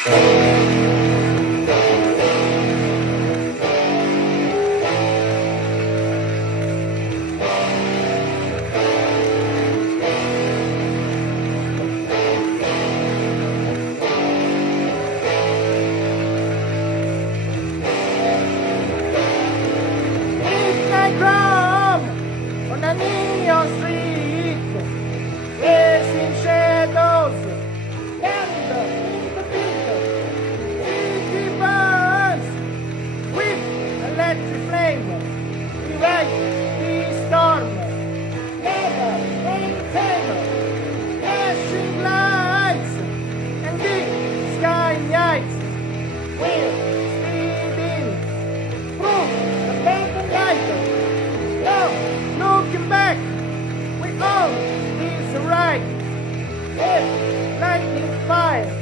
Midnight drum on a neon street, racing shadows and in the pit, city burns with electric flame. We ride the storm, never maintain, flashing lights and big sky lights. We're speeding through the phantom light. No looking back, we all is right. If lightning fire